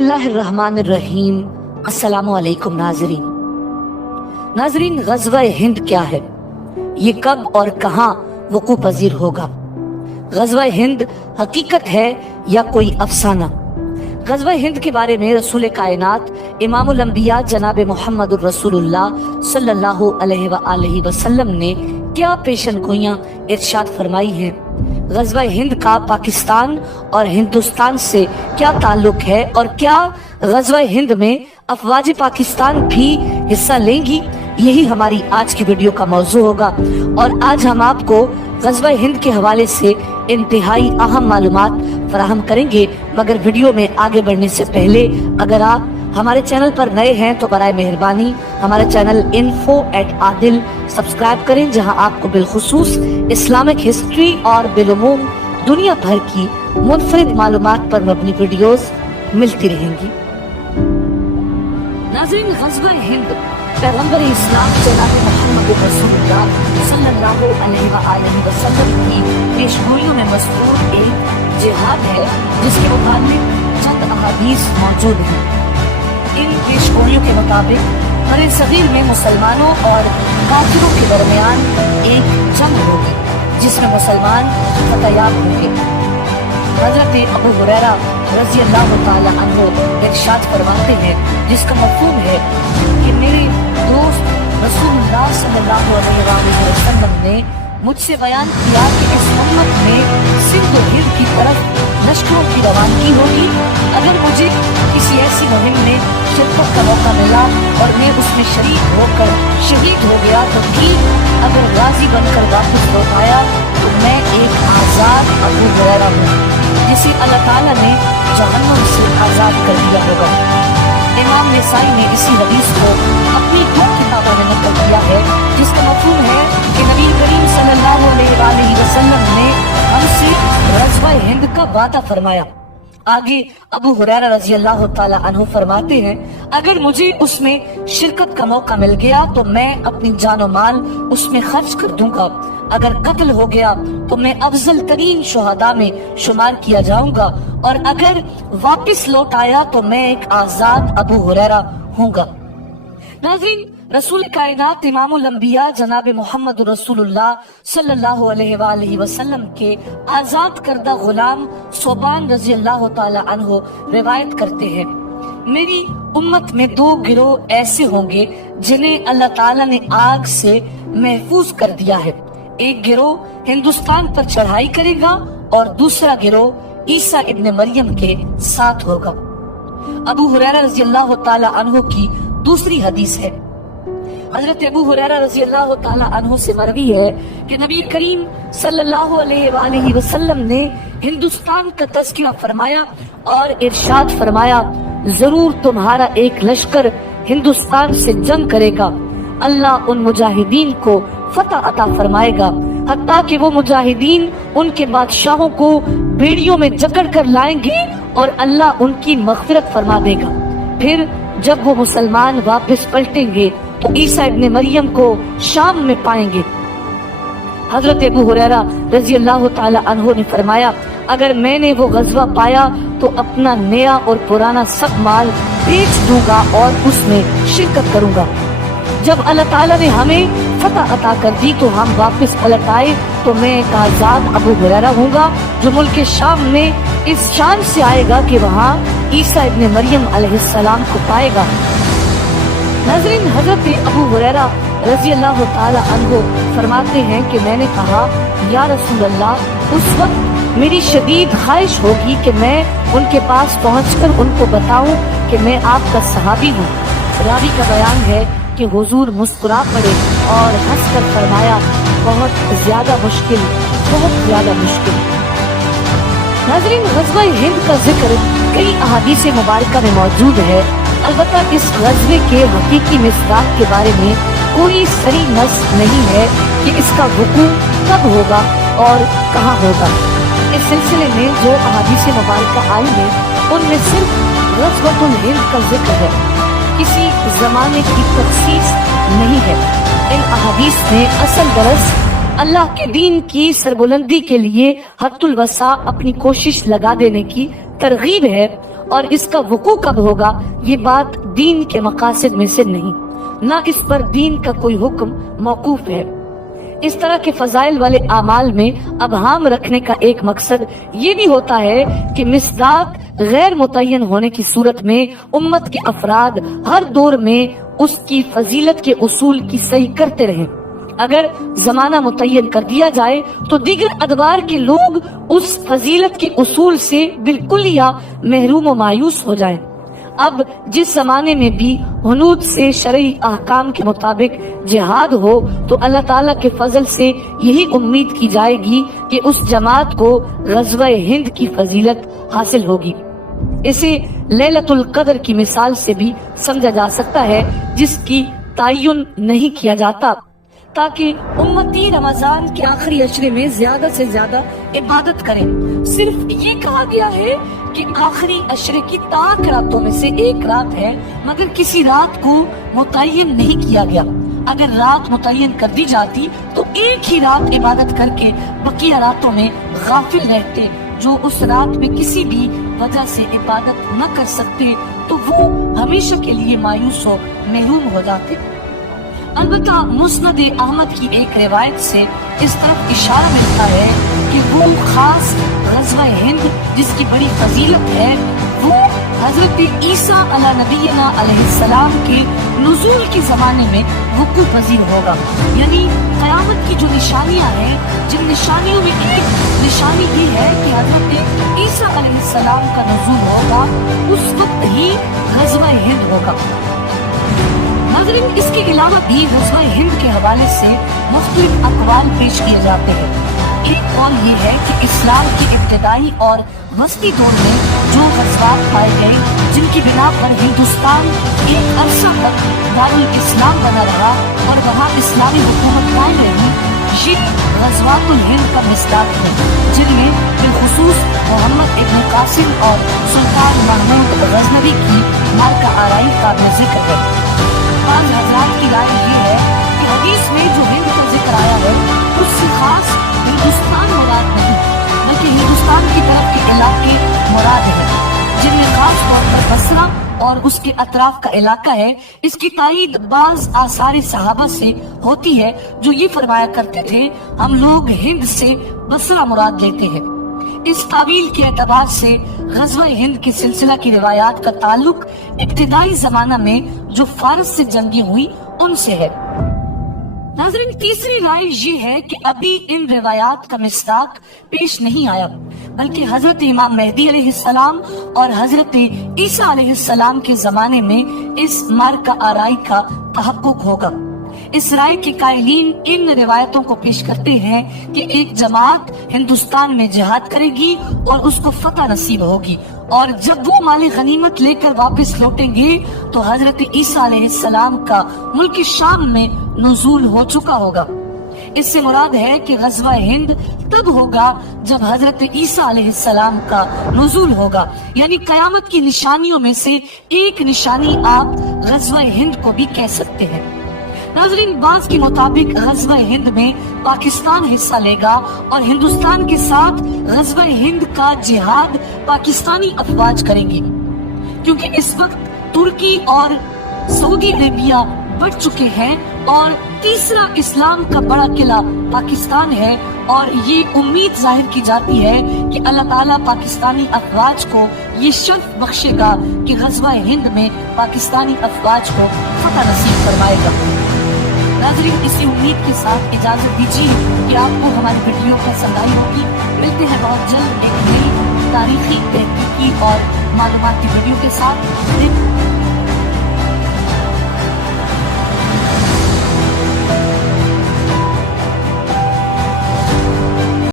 बिस्मिल्लाहिर्रहमानिर्रहीम। अस्सलामु अलैकुम नाज़रीन, ग़ज़वा हिंद क्या है, ये कब और कहाँ वक़ू पज़ीर होगा? ग़ज़वा हिंद हकीकत है या कोई अफसाना? ग़ज़वा हिंद के बारे में रसूल कायनात इमामुल अंबिया जनाब मुहम्मदुर रसूलुल्लाह सल्लल्लाहु अलैहि वसल्लम ने क्या पेशनगोइयां इरशाद फरमाई हैं? ग़ज़वा हिंद का पाकिस्तान और हिंदुस्तान से क्या ताल्लुक है और क्या ग़ज़वा हिंद में अफ़वाज पाकिस्तान भी हिस्सा लेंगी? यही हमारी आज की वीडियो का मौजू होगा और आज हम आपको ग़ज़वा हिंद के हवाले से इंतहाई अहम मालूमात फराहम करेंगे। मगर वीडियो में आगे बढ़ने से पहले अगर आप हमारे चैनल पर नए हैं तो बराए मेहरबानी हमारे चैनल info@adil सब्सक्राइब करें, जहां आपको बिलखुसूस इस्लामिक हिस्ट्री और बिलुमूम दुनिया भर की मुनफरिद मालूमात पर मबनी वीडियोस मिलती रहेंगी। नाज़रीन, ग़ज़वा हिंद पैगंबर इस्लाम जनाब मुहम्मद रसूलुल्लाह सल्लल्लाहु अलैहि वसल्लम की पेशगोइयों में मज़कूर एक जिहाद है जिसके मुताबिक चंद अहादीस मौजूद हैं। इन पेशगोइयों के मुताबिक हर सगीर में मुसलमानों और काफिरों के दरमियान एक जंग होगी जिसमें मुसलमान फतयाब होंगे। हज़रत अबू हुरैरा रज़ी अल्लाह तआला अन्हु इरशाद फरमाते हैं, जिसका मफ़हूम है कि मेरे दोस्त रसूलुल्लाह सल्लल्लाहु अलैहि वसल्लम ने मुझसे बयान किया कि इस उम्मत में सिंध और हिंद की तरफ लश्करों की रवानगी होगी। अगर मुझे किसी ऐसी मुहिम में शिरकत का मौका मिला और मैं उसमें शरीक होकर शहीद हो गया तो ठीक, अगर गाजी बनकर वापस लौट आया तो मैं एक आज़ाद अबू हुरैरा हूँ जिसे अल्लाह ताला ने जहन्नम से आज़ाद कर दिया होगा। इमाम नसाई ने इसी हदीस को अपनी दो किताबों में नकल किया है, जिसका मफ़हूम है कि नबी करीम सल्लल्लाहु अलैहि वसल्लम ने हमसे ग़ज़वा हिंद का वादा फरमाया। आगे अबू हुरैरा रज़ी अल्लाह तआला अन्हु फरमाते हैं, अगर मुझे उसमें शिरकत का मौका मिल गया तो मैं अपनी जान और माल उसमें खर्च कर दूंगा। अगर कत्ल हो गया तो मैं अफजल तरीन शुहदा में शुमार किया जाऊंगा और अगर वापस लौट आया तो मैं एक आजाद अबू हुरैरा हूँगा। नाज़रीन, रसूल कायनात इमामुल अंबिया जनाब मुहम्मद रसूलुल्लाह सल्लल्लाहु अलैहि वसल्लम के आजाद करदा गुलाम सोबान रज़ी अल्लाह तआला अन्हु रिवायत करते हैं, मेरी उम्मत में दो गिरोह ऐसे होंगे जिन्हें अल्लाह ताला ने आग से महफूज कर दिया है। एक गिरोह हिंदुस्तान पर चढ़ाई करेगा और दूसरा गिरोह ईसा इब्न मरियम के साथ होगा। अबू हुरैरा रज़ी अल्लाह तआला अन्हु की दूसरी हदीस है। हज़रत अबू हुरैरा रज़ी अल्लाह तआला अन्हु से मरवी है कि नबी करीम सल्लल्लाहु अलैहि वसल्लम ने हिंदुस्तान का तज़किरा फरमाया और इरशाद फरमाया, जरूर तुम्हारा एक लश्कर हिंदुस्तान से जंग करेगा। अल्लाह उन मुजाहिदीन को फतह अता फरमाएगा, हत्ता कि वो मुजाहिदीन उनके बादशाहों को बेड़ियों में जकड़ कर लाएंगे और अल्लाह उनकी मग़फ़िरत फरमा देगा। फिर जब वो मुसलमान वापस पलटेंगे तो ईसा इब्न मरियम को शाम में पाएंगे। हज़रत अबू हुरैरा रज़ी अल्लाह तआला अन्हु ने फरमाया, अगर मैंने वो ग़ज़वा पाया तो अपना नया और पुराना सब माल बेच दूंगा और उसमें शिरकत करूंगा। जब अल्लाह ताला ने हमें फतह अता कर दी तो हम वापस पलट आए तो मैं एक आज़ाद अबू हुरैरा हूँगा जो मुल्क शाम में इस शान से आएगा कि वहाँ ईसा इब्न मरियम अलैहिस्सलाम को पाएगा। नाज़रीन, हज़रत अबू हुरैरा रज़ी अल्लाह तआला अन्हु फरमाते हैं कि मैंने कहा, या रसूल अल्लाह, उस वक्त मेरी शदीद ख्वाहिश होगी कि मैं उनके पास पहुंचकर उनको बताऊं कि मैं आपका सहाबी हूँ। रावी का बयान है कि हुजूर मुस्कुरा पड़े और हंसकर फरमाया, बहुत ज्यादा मुश्किल, बहुत ज्यादा मुश्किल। नाज़रीन, ग़ज़वा हिंद का जिक्र कई अहादीस मुबारका में मौजूद है। अलबत्ता इस ग़ज़वे के हकीकी मिसदाक़ के बारे में कोई सही नस नहीं है कि इसका वक़ू कब होगा और कहाँ होगा। इस सिलसिले में जो अहादीस मुबारका आई है उनमें सिर्फ ग़ज़वतुल हिंद का जिक्र है, किसी ज़माने की तख़सीस नहीं है। इन अहादीस में असल दरस अल्लाह के दीन की सरबुलंदी के लिए हद्दुल वसा अपनी कोशिश लगा देने की तरगीब है और इसका वकू कब होगा ये बात दीन के मकासद में से नहीं, ना इस पर दीन का कोई हुक्म मौकूफ है। इस तरह के फजाइल वाले आमाल में अबहाम रखने का एक मकसद ये भी होता है कि मिसदाक गैर मुतय्यन होने की सूरत में उम्मत के अफराद हर दौर में उसकी फजीलत के उसूल की सही करते रहें। अगर जमाना मुतय्यन कर दिया जाए तो दीगर अदवार के लोग उस फजीलत के उसूल से बिल्कुल या महरूम व मायूस हो जाएं। अब जिस जमाने में भी हुनूद से शरई अहकाम के मुताबिक जिहाद हो तो अल्लाह ताला के फजल से यही उम्मीद की जाएगी कि उस जमात को ग़ज़वा हिंद की फजीलत हासिल होगी। इसे लैलतुल क़द्र की मिसाल से भी समझा जा सकता है जिसकी तायुन नहीं किया जाता, ताकि उम्मती रमजान के आखिरी अशरे में ज्यादा से ज्यादा इबादत करें। सिर्फ ये कहा गया है कि आखिरी अशरे की ताक रातों में से एक रात है, मगर किसी रात को मुतय्यन नहीं किया गया। अगर रात मुतय्यन कर दी जाती तो एक ही रात इबादत करके बकिया रातों में गाफिल रहते जो उस रात में किसी भी वजह से इबादत न कर सकते, तो वो हमेशा के लिए मायूस हो महरूम हो जाते। अलबत्ता मुस्नद अहमद की एक रिवायत से इस तरफ इशारा मिलता है कि वो खास ग़ज़वा हिंद जिसकी बड़ी फजीलत है वो हजरत ईसा अला नबीना अलैहिस्सलाम के नुज़ूल के ज़माने में वक़ू पज़ीर होगा। यानी क़यामत की जो निशानियाँ हैं, जिन निशानियों में एक निशानी ये है कि हजरत ईसा अलैहिस्सलाम का नुज़ूल होगा, उस वक्त ही ग़ज़वा हिंद होगा। नाज़रीन, इसके अलावा भी ग़ज़वा हिंद के हवाले से मुख्तलिफ अक़वाल पेश किए जाते हैं। एक कौल ये है कि इस्लाम के इब्तिदाई और वस्ती दौर में जो ग़ज़वात पाए गए जिनकी बिना पर हिंदुस्तान एक अरसा तक दारुल इस्लाम बना रहा और वहाँ इस्लामी हुकूमत कायम रही, ये ग़ज़वातुल हिंद का मिसदाक है, जिनमें बिलखुसूस मोहम्मद इब्न कासिम और सुल्तान महमूद गज़नवी की मार्का आराई का जिक्र है। बाज़ हज़रात की राय ये है कि हदीस में जो हिंद का जिक्र आया है उससे खास हिंदुस्तान मुराद नहीं, बल्कि हिंदुस्तान की तरफ के इलाके मुराद है, जिनमें खास तौर पर बसरा और उसके अतराफ का इलाका है। इसकी तायीद बाज़ आसार सहाबा से होती है जो ये फरमाया करते थे, हम लोग हिंद से बसरा मुराद लेते हैं। इस तावील के एतबार से ग़ज़वा हिंद की सिलसिला की रिवायात का ताल्लुक इब्तिदाई जमाना में जो फारस से जंगी हुई उनसे है। नाज़रीन, तीसरी राय ये है कि अभी इन रिवायात का मिसदाक पेश नहीं आया, बल्कि हजरत इमाम मेहदी अलैहिस्सलाम और हजरत ईसा अलैहिस्सलाम के जमाने में इस मार्का आराई का तहक्कुक होगा। इस राय के कायलीन इन रिवायतों को पेश करते हैं कि एक जमात हिंदुस्तान में जिहाद करेगी और उसको फतह नसीब होगी, और जब वो माल गनीमत लेकर वापस लौटेंगे तो हजरत ईसा अलैहिस्सलाम का मुल्क शाम में नुज़ूल हो चुका होगा। इससे मुराद है कि ग़ज़वा हिंद तब होगा जब हजरत ईसा अलैहिस्सलाम का नुज़ूल होगा, यानी कयामत की निशानियों में से एक निशानी आप ग़ज़वा हिंद को भी कह सकते हैं। नाज़रीन, बाज़ के मुताबिक ग़ज़वा हिंद में पाकिस्तान हिस्सा लेगा और हिंदुस्तान के साथ ग़ज़वा हिंद का जिहाद पाकिस्तानी अफवाज करेंगी, क्योंकि इस वक्त तुर्की और सऊदी अरेबिया बढ़ चुके हैं और तीसरा इस्लाम का बड़ा किला पाकिस्तान है, और ये उम्मीद जाहिर की जाती है कि अल्लाह ताला पाकिस्तानी अफवाज को ये शर्फ बख्शेगा कि ग़ज़वा हिंद में पाकिस्तानी अफवाज को फतह नसीब फरमाएगा। नाज़रीन, इसी उम्मीद के साथ इजाजत दीजिए कि आपको हमारी वीडियो पसंद आई होगी। मिलते हैं बहुत जल्द एक नई तारीखी, तहकीकी और मालूमाती वीडियो के साथ।